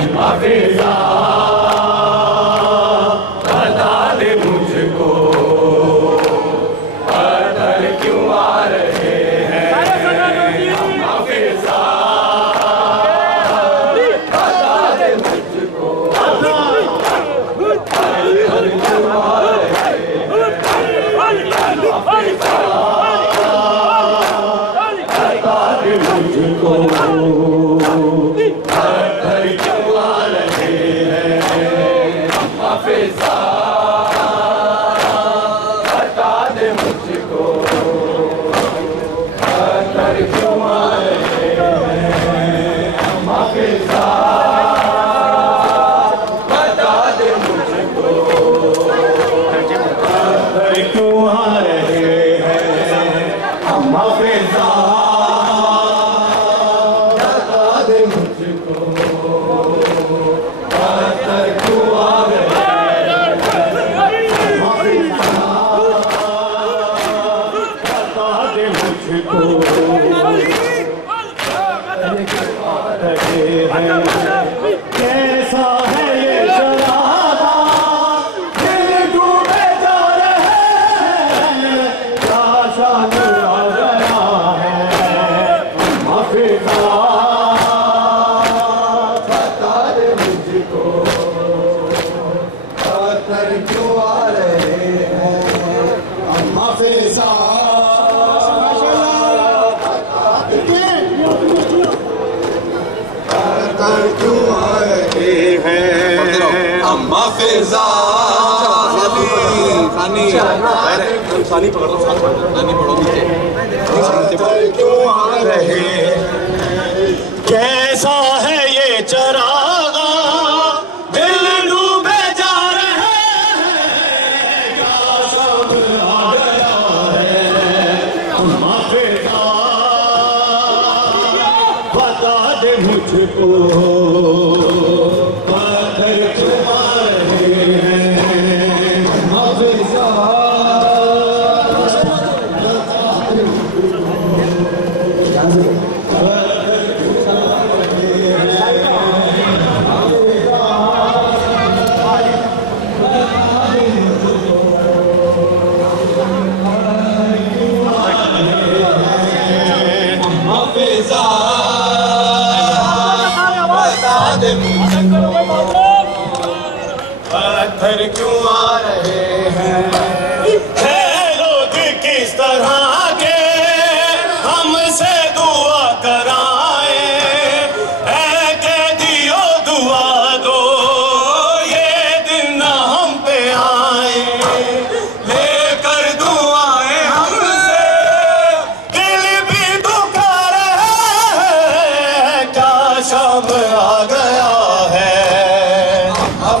फिजा बता दे मुझको पत्थर क्यों आ रहे हैं अम्मा फिजा बता दे मुझको पत्थर क्यों आ रहे हैं अम्मा फिजा बता दे मुझको फिजा बता दे मुझको पत्थर क्यों आ रहे हैं अम्मा फिजा बता दे मुझको पत्थर क्यों आ रहे हैं अम्मा फिजा बता दे मुझको पत्थर क्यों आ रहे हैं कैसा है ये शराबा दिल डूबे जा रहे हैं क्या शान आ गया है अम्मा फिजा बता दे मुझको पत्थर क्यों आ रहे हैं अम्मा फिजा क्यों आ रहे हैं अम्मा फिजा सानी पकड़ लो सानी पकड़ो नीचे क्यों आ रहे कैसा है ये चरागा दिल डूबे जा रहे हैं क्या सब आ गया है अम्मा फिजा बता दे मुझको पत्थर क्यों आ रहे हैं अम्मा फिजा पत्थर क्यों आ रहे हैं लोग किस तरह के हमसे दुआ कराए ऐ कैदियों दुआ दो ये दिन न हम पे आए लेकर दुआएं हमसे दिल भी दुखा रहे हैं क्या शाम आ गया है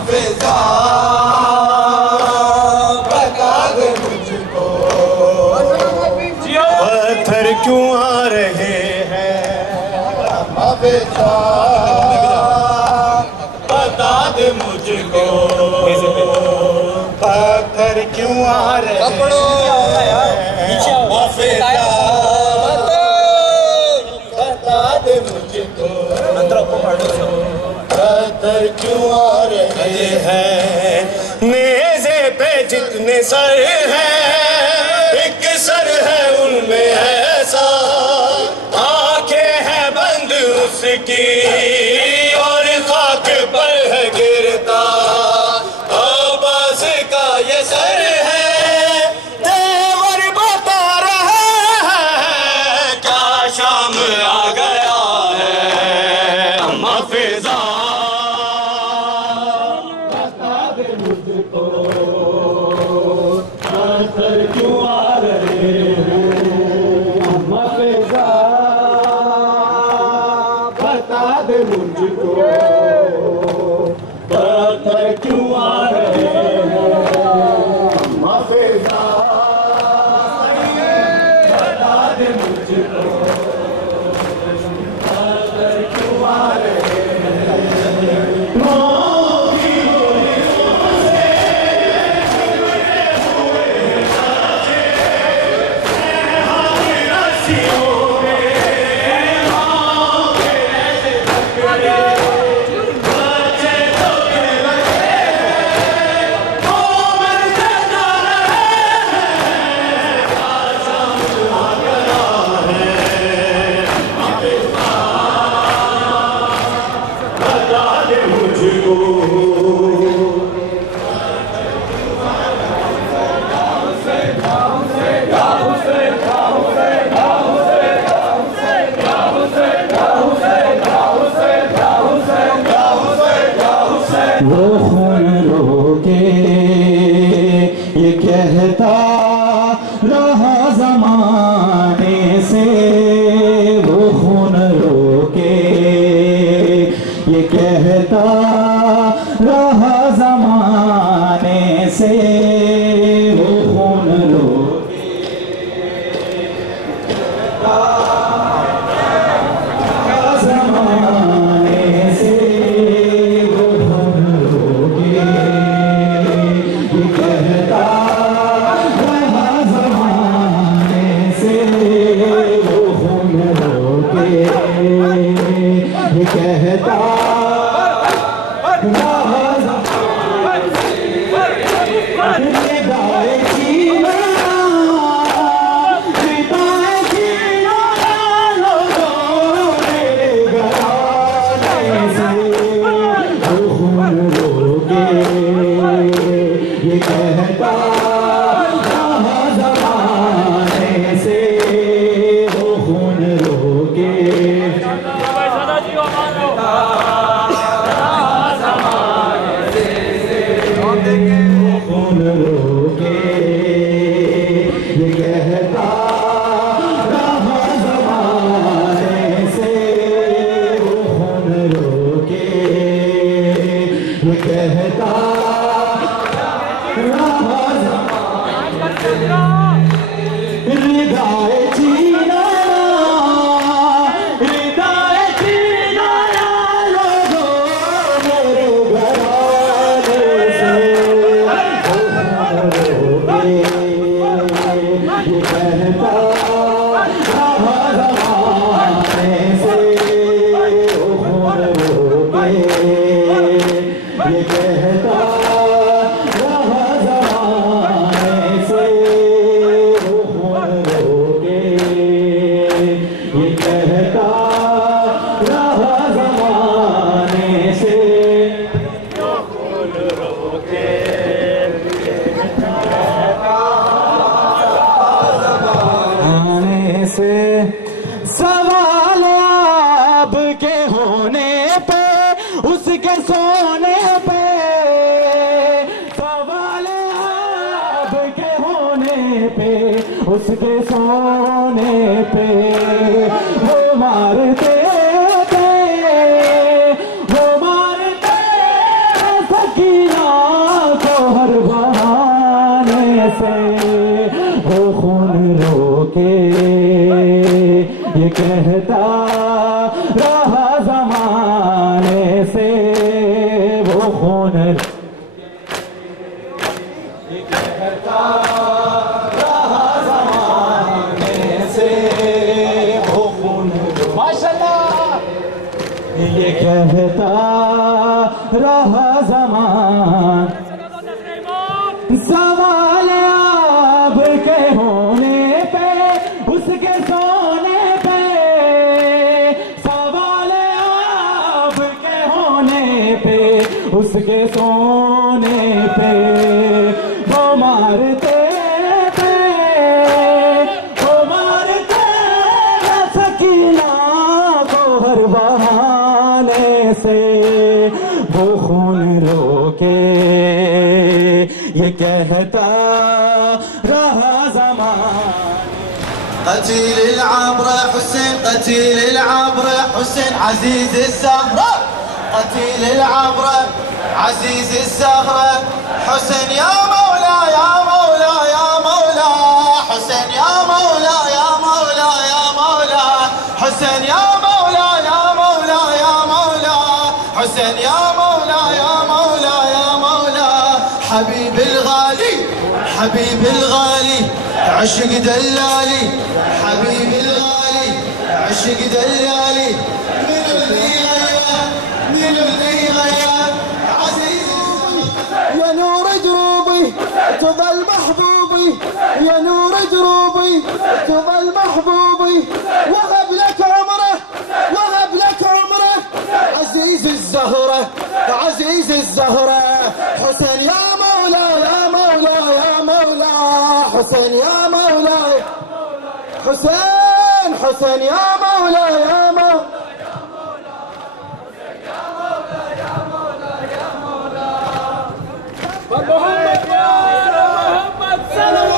फिजा बता दे मुझको पत्थर क्यों आ रहे हैं अम्मा फिजा बता दे मुझको पत्थर क्यों आ रहे हैं अम्मा फिजा बता दे मुझको पत्थर क्यों आ रहे हैं नेज़े पे जितने सर हैं एक सर है उनमें ऐसा आंखें हैं बंद उसकी और खाक पर है गिरता आवाज़ का ये सर है देवर बता रहे हैं क्या शाम आ गया है अम्मा फिजा पत्थर क्यों आ रहे हैं अम्मा फिजा बता दे मुझको वो खून रोके ये कहता रहा ज़माने से, वो खून रोके ये कहता रहा ज़माने से, वो खून रोके ज़माने से, वो खून रोके ये कहता रहा ज़माने से, वो खून रोके ये कहता सवाल आपके होने पे उसके सोने पे, सवाल आपके होने पे उसके सोने पे, वो मारते थे सकीना को हर बहाने से, वो खून रोके ये कहता रहा ज़माने से, वो खून ये कहता रहा ज़माने से, वो खून माशाअल्लाह ये कहता रहा ज़मान। सवाल आपके होने पे उसके सोने पे, सवाल आपके होने पे उसके सोने पे, वो मारते थे सकीना को हर बहाने से, वो खून रोके ये कहता रहा ज़मान। قتيل العبرة حسين، قتيل العبرة حسين عزيز الزهرة، قتيل العبرة عزيز الزهرة، حسين يا مولا يا مولا يا مولا، حسين يا مولا يا مولا يا مولا، حسين يا مولا يا مولا يا مولا، حسين يا مولا يا مولا يا مولا، حبيب الغالي حبيب الغالي عشق دلالي، حبيب الغالي عشق دلالي، من اللي غير من اللي غير عزيزي، يا نور دروبي تظل محبوبي، يا نور دروبي تظل محبوبي، وهب لك عمره وهب لك عمره عزيز الزهرة عزيز الزهرة حسين يا مولا يا مولا يا مولا حسين يا مولا حسين حسين يا مولا يا مولا محمد يا محمد سلام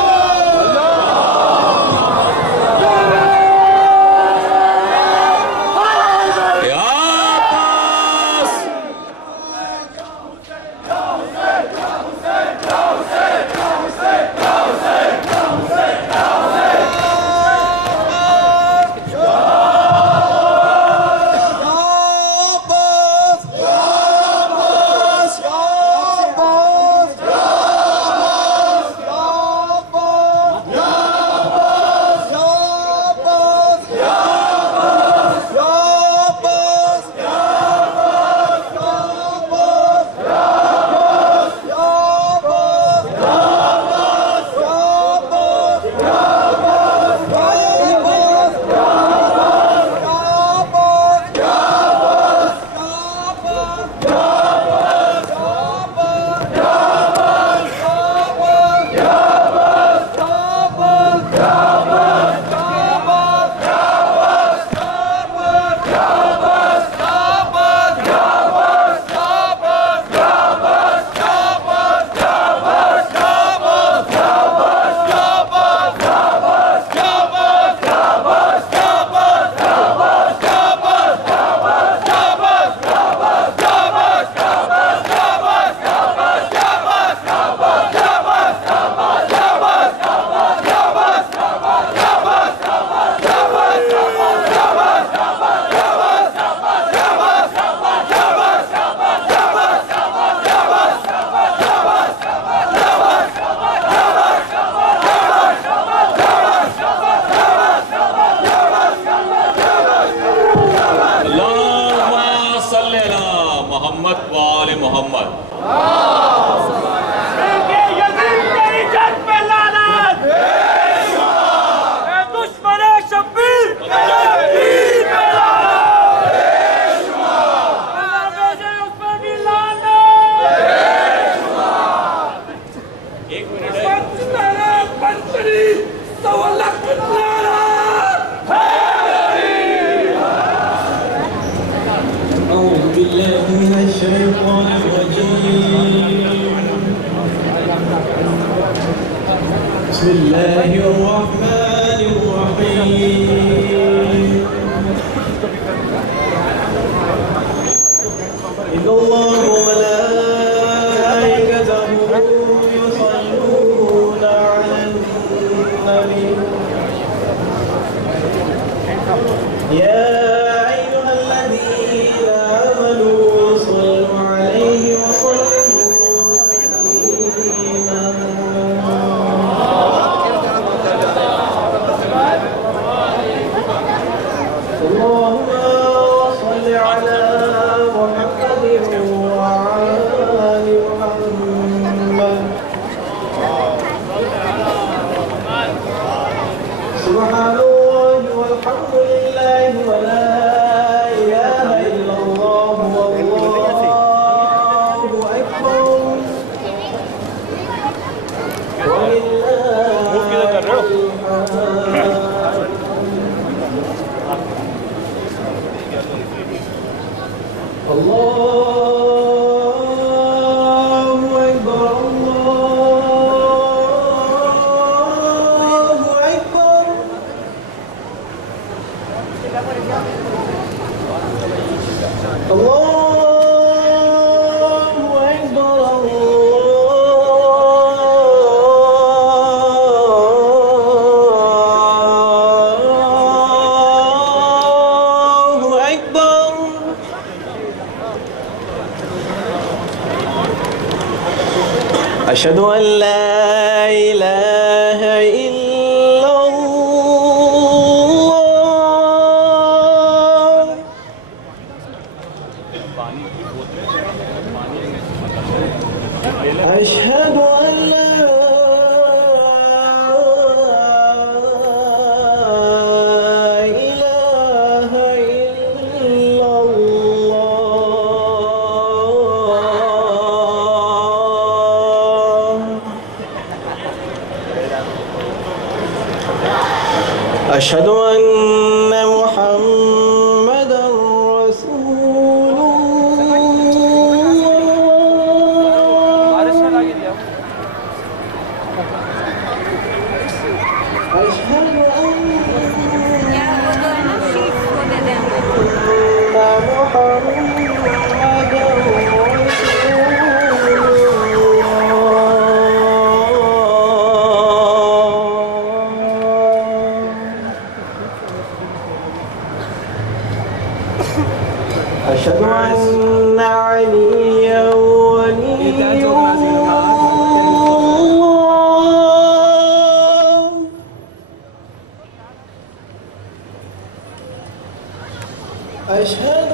بسم الله الرحمن الرحيم إن الله وملائكته يصلون على النبي يا أيها الذين آمنوا صلوا عليه وسلموا تسليما اللهم صل على محمد وعلى آل محمد سبحان الله والحمد لله ولا إله إلا الله والله أكبر ولله الحمد الله أكبر الله أكبر الله أكبر الله أكبر أشهد أن لا إله إلا الله أشهد أن لا إله إلا الله أشهد أن محمدا رسول أشهد أن عليا ولي أشهد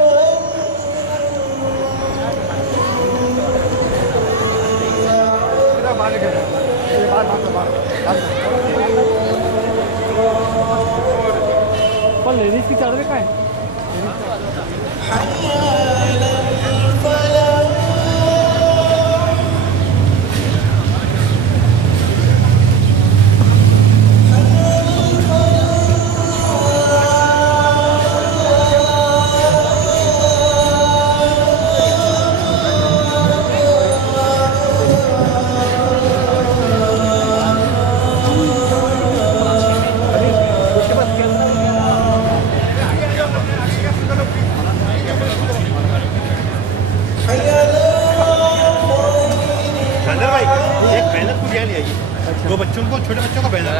दो बच्चों को छोटे बच्चों का banner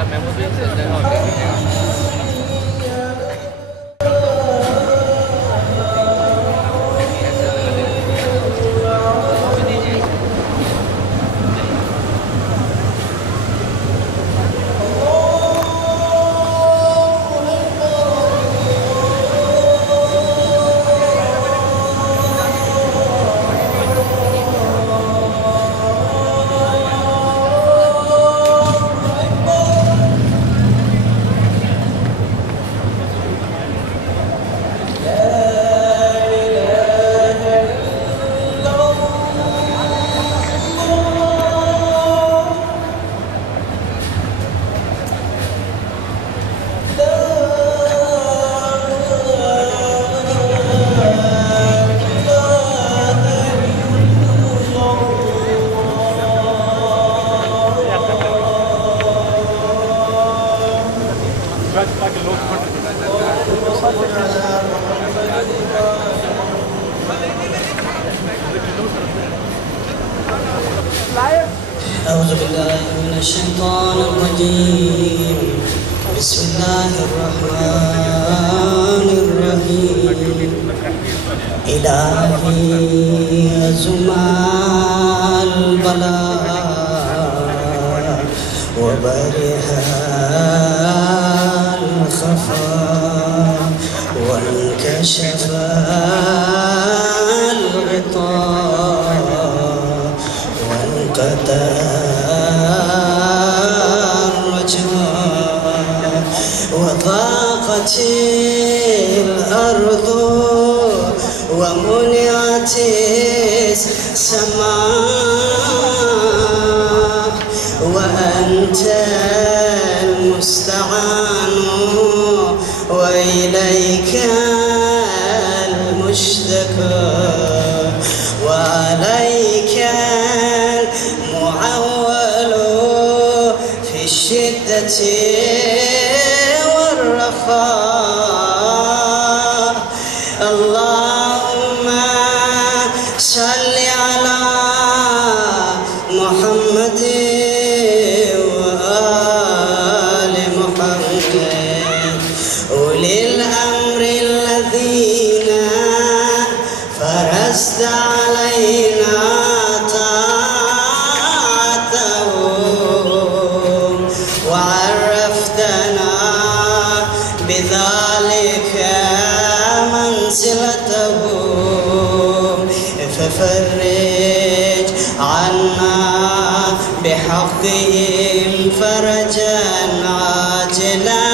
أعوذ بالله من الشيطان الرجيم بسم الله الرحمن الرحيم إلهي أزمال البلاء وبرها الخفاء وانكشف الغطاء وانقطع الرجاء وضاقت الأرض ومنعت السماء وأنت المستعان وإليك المشتكى وعليك المعول في الشدة والرخاء اللهم صل على محمد وآل محمد أولي الأمر الذين فرست علينا طاعتهم وعرفتنا بذلك منزلتهم ففرج عنا بحقهم فرجا عاجلا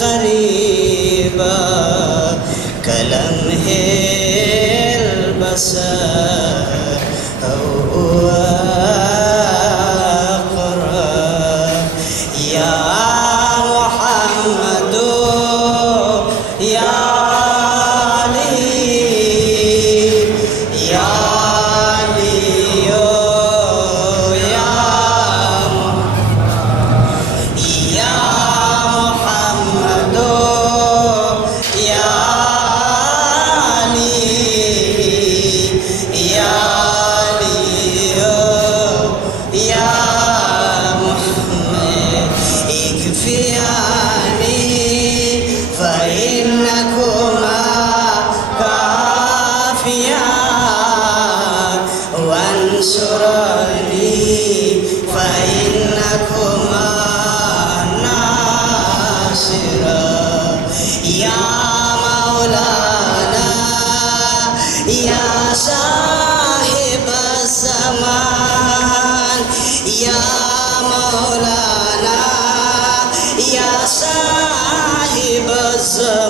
قريبا كلمه البصر أو أقرب يا محمد تنصرني فإنكما ناصرا يا مولانا يا صاحب الزمان يا مولانا يا صاحب الزمان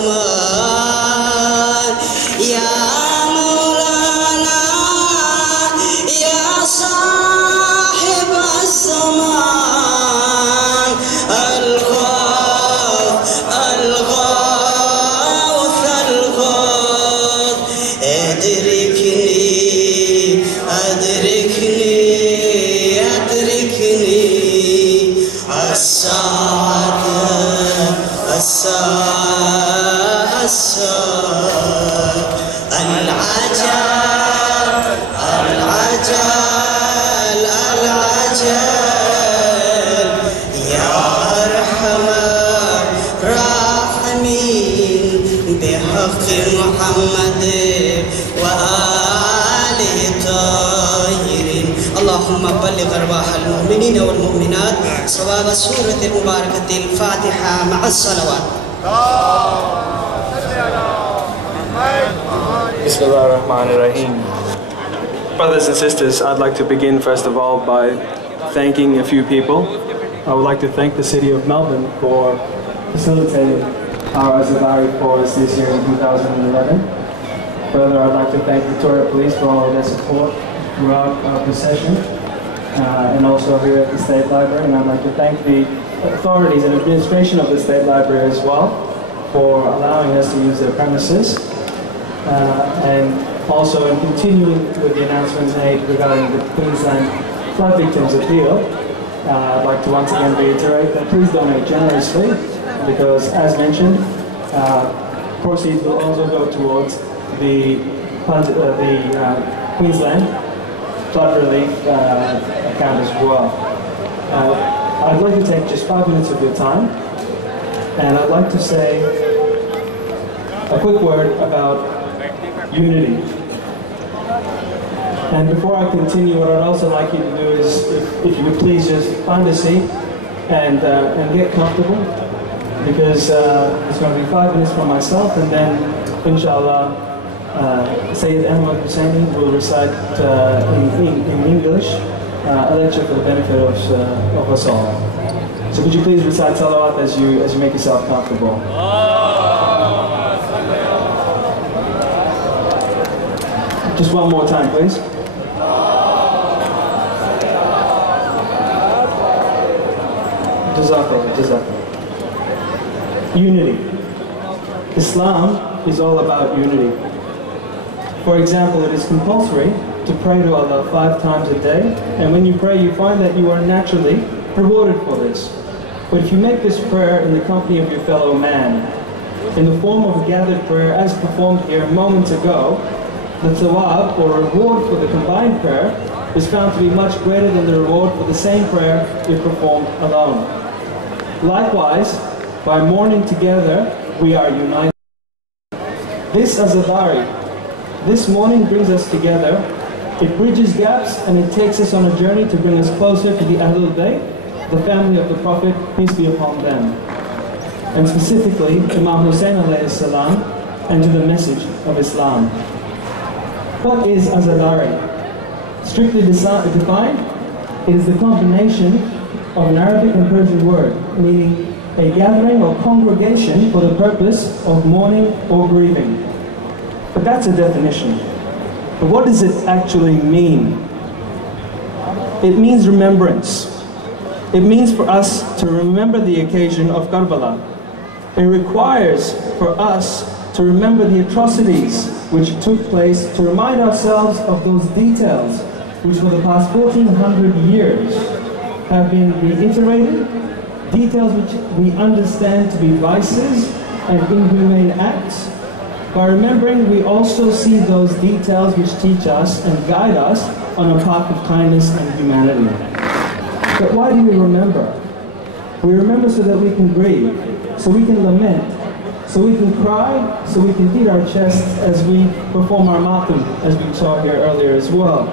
يا مولانا يا صاحب الزمان الغوث الغوث الغوث أدركني أدركني أدركني الساعة الساعة الساعة العجل العجل العجل يا أرحم الراحمين بحق محمد وآله الطاهرين اللهم بلغ أرواح المؤمنين والمؤمنات صواب السورة المباركة الفاتحة مع الصلوات. Bismillahirrahmanirrahim. Brothers and sisters, I'd like to begin first of all by thanking a few people. I would like to thank the city of Melbourne for facilitating our Azabari for us this year in 2011. Further, I'd like to thank Victoria Police for all of their support throughout our procession and also here at the State Library. And I'd like to thank the authorities and administration of the State Library as well for allowing us to use their premises. And also in continuing with the announcement made regarding the Queensland flood victims appeal, I'd like to once again reiterate that please donate generously because, as mentioned, proceeds will also go towards the Queensland flood relief account as well. I'd like to take just 5 minutes of your time, and I'd like to say a quick word about unity. And before I continue, what I'd also like you to do is, if you would please just find a seat and get comfortable, because it's going to be 5 minutes from myself, and then, inshallah, Syed Husseini will recite in English a lecture for the benefit of us all. So could you please recite salawat as you make yourself comfortable? Just one more time, please. Jazakallah, Jazakallah. Unity. Islam is all about unity. For example, it is compulsory to pray to Allah 5 times a day, and when you pray, you find that you are naturally rewarded for this. But if you make this prayer in the company of your fellow man, in the form of a gathered prayer as performed here moments ago, the thawab or reward for the combined prayer is found to be much greater than the reward for the same prayer if performed alone. Likewise, by mourning together, we are united. This Azadari, this morning brings us together. It bridges gaps and it takes us on a journey to bring us closer to the Ahlul Bayt, the family of the Prophet, peace be upon them. And specifically, Imam Hussein alayhi salam, and to the message of Islam. What is Azadari? Strictly defined, it is the combination of an Arabic and Persian word, meaning a gathering or congregation for the purpose of mourning or grieving. But that's a definition. But what does it actually mean? It means remembrance. It means for us to remember the occasion of Karbala. It requires for us to remember the atrocities which took place, to remind ourselves of those details which for the past 1400 years have been reiterated, details which we understand to be vices and inhumane acts. By remembering, we also see those details which teach us and guide us on a path of kindness and humanity. But why do we remember? We remember so that we can grieve, so we can lament, so we can cry, so we can beat our chests as we perform our matam, as we saw here earlier as well.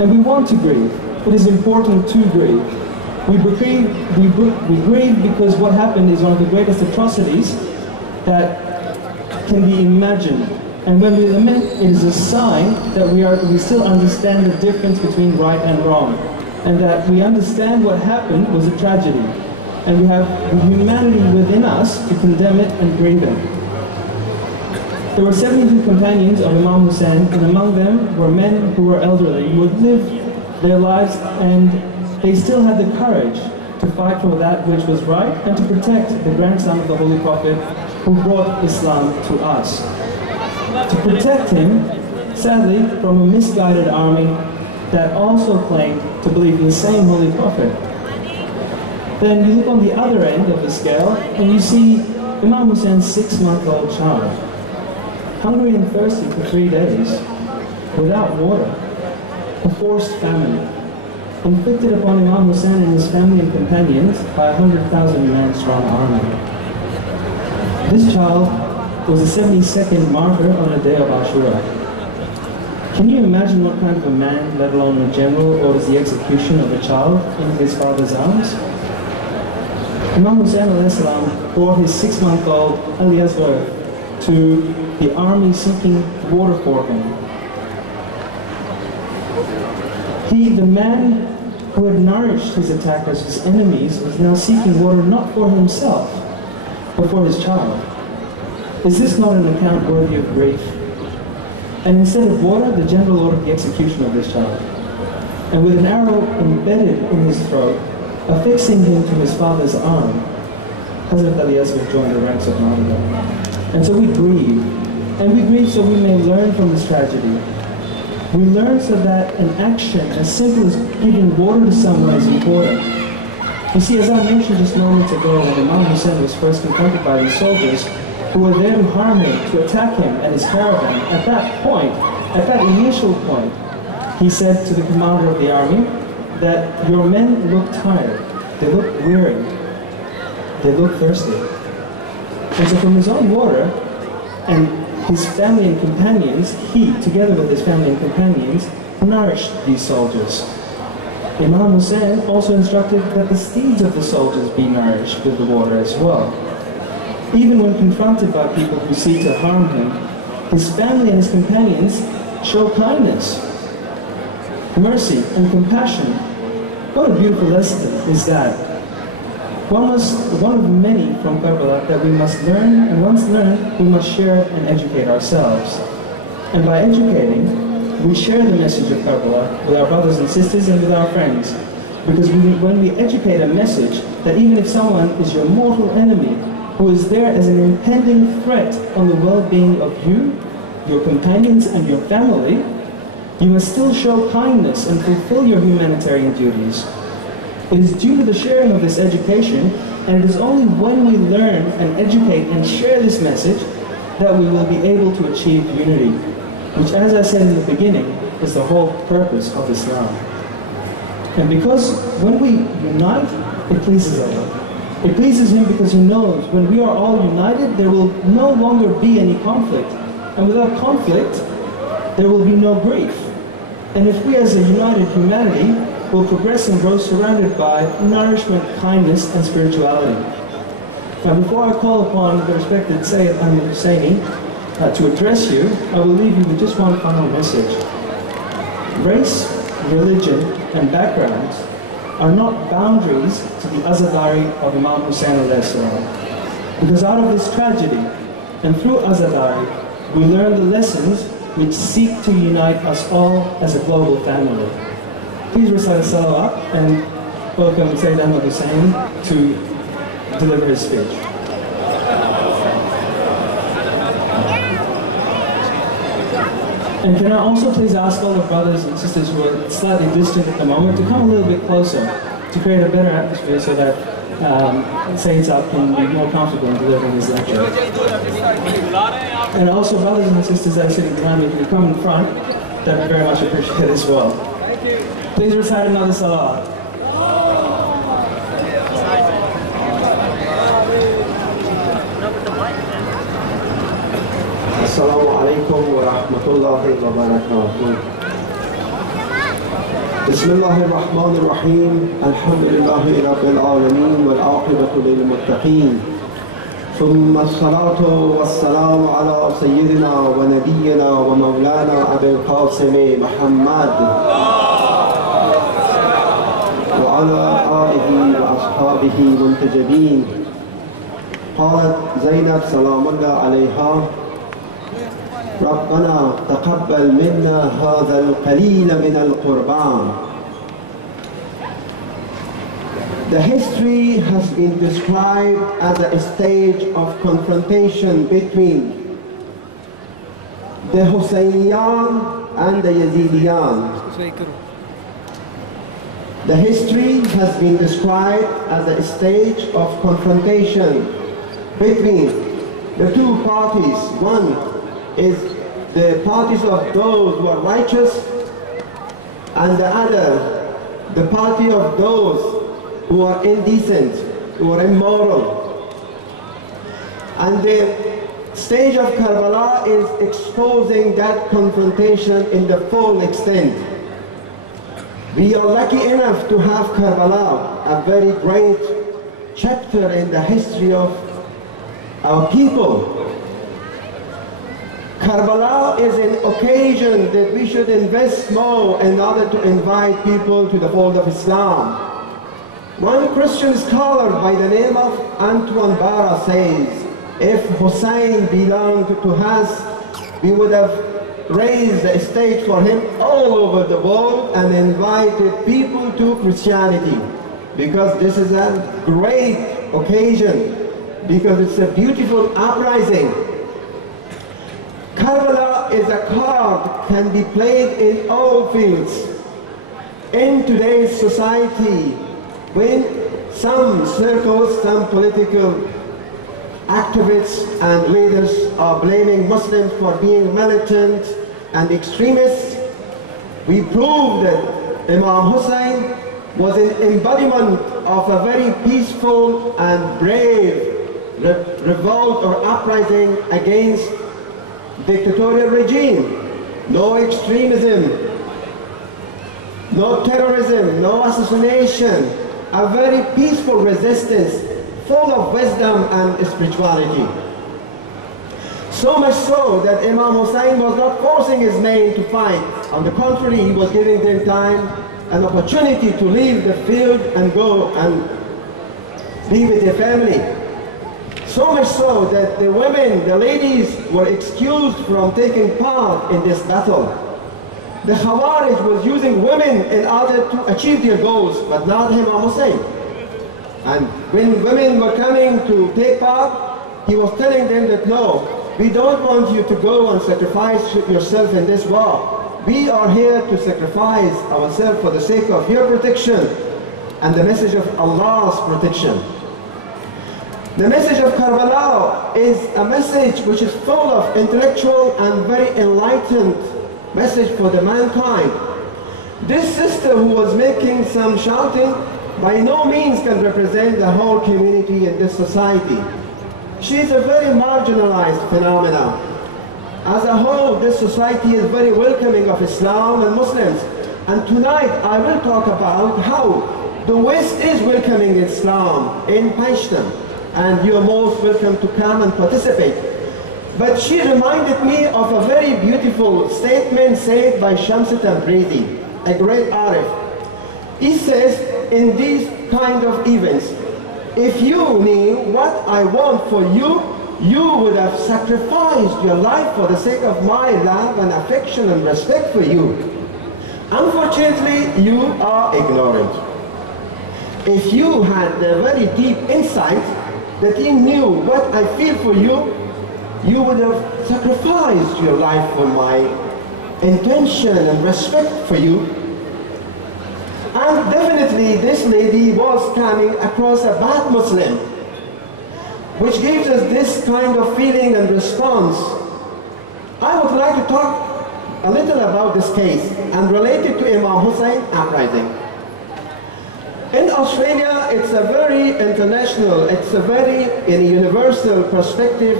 And we want to grieve. It is important to grieve. We grieve because what happened is one of the greatest atrocities that can be imagined. And when we lament, it is a sign that we still understand the difference between right and wrong, and that we understand what happened was a tragedy, and we have the humanity within us to condemn it and grieve it. There were 72 companions of Imam Hussein, and among them were men who were elderly, who had lived their lives, and they still had the courage to fight for that which was right and to protect the grandson of the Holy Prophet who brought Islam to us. To protect him, sadly, from a misguided army that also claimed to believe in the same Holy Prophet. Then you look on the other end of the scale and you see Imam Hussein's 6-month-old child, hungry and thirsty for 3 days, without water, a forced famine, inflicted upon Imam Hussein and his family and companions by a 100,000-man strong army. This child was the 72nd martyr on the day of Ashura. Can you imagine what kind of a man, let alone a general, orders the execution of a child in his father's arms? Imam Hussein a.s. brought his 6-month-old Al-Yazghar to the army seeking water for him. He, the man who had nourished his attackers, his enemies, was now seeking water not for himself, but for his child. Is this not an account worthy of grief? And instead of water, the general ordered the execution of this child. And with an arrow embedded in his throat, affixing him to his father's arm, Hazrat Al-Yazghar joined the ranks of martyrdom. And so we grieve. And we grieve so we may learn from this tragedy. We learn so that an action as simple as giving water to someone is important. You see, as I mentioned just moments ago, when Imam Hussein was first confronted by these soldiers who were there to harm him, to attack him and his caravan, at that point, at that initial point, he said to the commander of the army that your men look tired, they look weary, they look thirsty. And so from his own water and his family and companions, he, together with his family and companions, nourished these soldiers. Imam Hussein also instructed that the steeds of the soldiers be nourished with the water as well. Even when confronted by people who seek to harm him, his family and his companions show kindness, mercy, and compassion. What a beautiful lesson is that. One of many from Karbala that we must learn, and once learned, we must share and educate ourselves. And by educating, we share the message of Karbala with our brothers and sisters and with our friends. Because when we educate a message that even if someone is your mortal enemy, who is there as an impending threat on the well-being of you, your companions, and your family, you must still show kindness and fulfill your humanitarian duties. It is due to the sharing of this education, and it is only when we learn and educate and share this message that we will be able to achieve unity, which, as I said in the beginning, is the whole purpose of Islam. And because when we unite, it pleases Allah. It pleases Him because He knows when we are all united, there will no longer be any conflict. And without conflict, there will be no grief. And if we as a united humanity will progress and grow surrounded by nourishment, kindness, and spirituality. Now before I call upon the respected Syed Husseini to address you, I will leave you with just one final message. Race, religion, and backgrounds are not boundaries to the Azadari of Imam Hussein a.s. Because out of this tragedy, and through Azadari, we learn the lessons which seek to unite us all as a global family. Please recite a salawat and welcome Syed Hussein to deliver his speech. And can I also please ask all the brothers and sisters who are slightly distant at the moment to come a little bit closer to create a better atmosphere so that Syed can be more comfortable in delivering his lecture. And also brothers and sisters that are sitting behind me, if you come in front, that would very much appreciate as well. Please recite another salawat. Assalamu alaikum wa rahmatullahi wa barakatuh. بسم الله الرحمن الرحيم الحمد لله رب العالمين والعاقبة للمتقين ثم الصلاة والسلام على سيدنا ونبينا ومولانا أبي القاسم محمد وعلى آله وأصحابه المنتجبين. قالت زينب سلام الله عليها ربنا تقبل منا هذا القليل من القربان. The history has been described as a stage of confrontation between the Husainiyan and the Yazidiyan. The history has been described as a stage of confrontation between the two parties. One is the parties of those who are righteous, and the other, the party of those who are indecent, who are immoral. And the stage of Karbala is exposing that confrontation in the full extent. We are lucky enough to have Karbala, a very great chapter in the history of our people. Karbala is an occasion that we should invest more in order to invite people to the fold of Islam. One Christian scholar by the name of Antoine Bara says, if Hussein belonged to us, we would have raised a stage for him all over the world and invited people to Christianity, because this is a great occasion, because it's a beautiful uprising. Karbala is a card can be played in all fields. In today's society, when some circles, some political activists and leaders are blaming Muslims for being militant and extremists, we prove that Imam Hussein was an embodiment of a very peaceful and brave revolt or uprising against dictatorial regime. No extremism, no terrorism, no assassination, a very peaceful resistance full of wisdom and spirituality. So much so that Imam Hussein was not forcing his men to fight. On the contrary, he was giving them time, an opportunity to leave the field and go and be with their family. So much so that the women, the ladies, were excused from taking part in this battle. The Khawarij was using women in order to achieve their goals, but not Imam Hussein. And when women were coming to take part, he was telling them that no, we don't want you to go and sacrifice yourself in this war. We are here to sacrifice ourselves for the sake of your protection and the message of Allah's protection. The message of Karbala is a message which is full of intellectual and very enlightened message for the mankind. This sister who was making some shouting by no means can represent the whole community in this society. She is a very marginalized phenomenon. As a whole, this society is very welcoming of Islam and Muslims. And tonight I will talk about how the West is welcoming Islam in Pakistan. And you are most welcome to come and participate. But she reminded me of a very beautiful statement said by Shamsi Tabrizi, a great Arif. He says, in these kind of events, if you knew what I want for you, you would have sacrificed your life for the sake of my love and affection and respect for you. Unfortunately, you are ignorant. If you had a very deep insight that you knew what I feel for you, you would have sacrificed your life for my intention and respect for you. And definitely this lady was coming across a bad Muslim, which gives us this kind of feeling and response. I would like to talk a little about this case and relate it to Imam Hussein uprising. In Australia, it's a very international, it's a very in a universal perspective,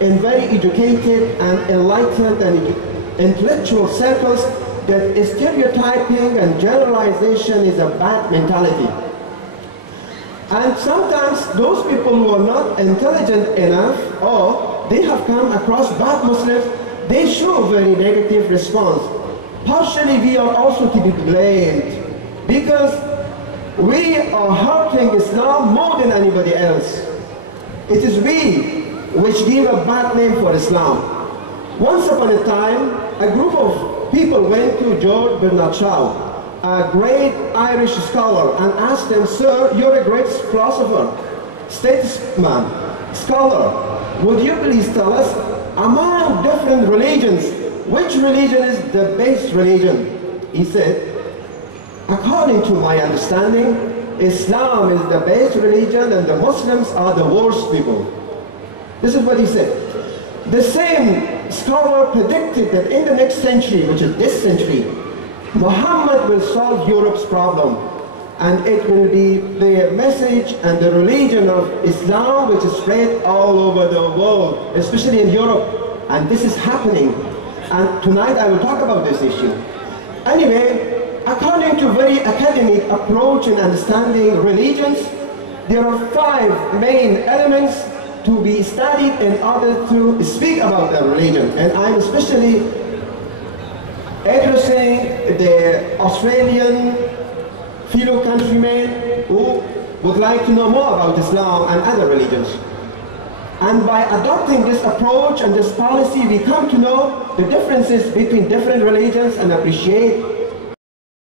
in very educated and enlightened and intellectual circles, that stereotyping and generalization is a bad mentality. And sometimes those people who are not intelligent enough, or they have come across bad Muslims, they show very negative response. Partially we are also to be blamed because we are hurting Islam more than anybody else. It is we which give a bad name for Islam. Once upon a time, a group of people went to George Bernard Shaw, a great Irish scholar, and asked him, "Sir, you're a great philosopher, statesman, scholar. Would you please tell us, among different religions, which religion is the best religion?" He said, "According to my understanding, Islam is the best religion and the Muslims are the worst people." This is what he said. The same scholar predicted that in the next century, which is this century, Muhammad will solve Europe's problem, and it will be the message and the religion of Islam which is spread all over the world, especially in Europe, and this is happening. And tonight I will talk about this issue. Anyway, according to very academic approach in understanding religions, there are 5 main elements to be studied in order to speak about the religion. And I'm especially addressing the Australian fellow countrymen who would like to know more about Islam and other religions. And by adopting this approach and this policy, we come to know the differences between different religions and appreciate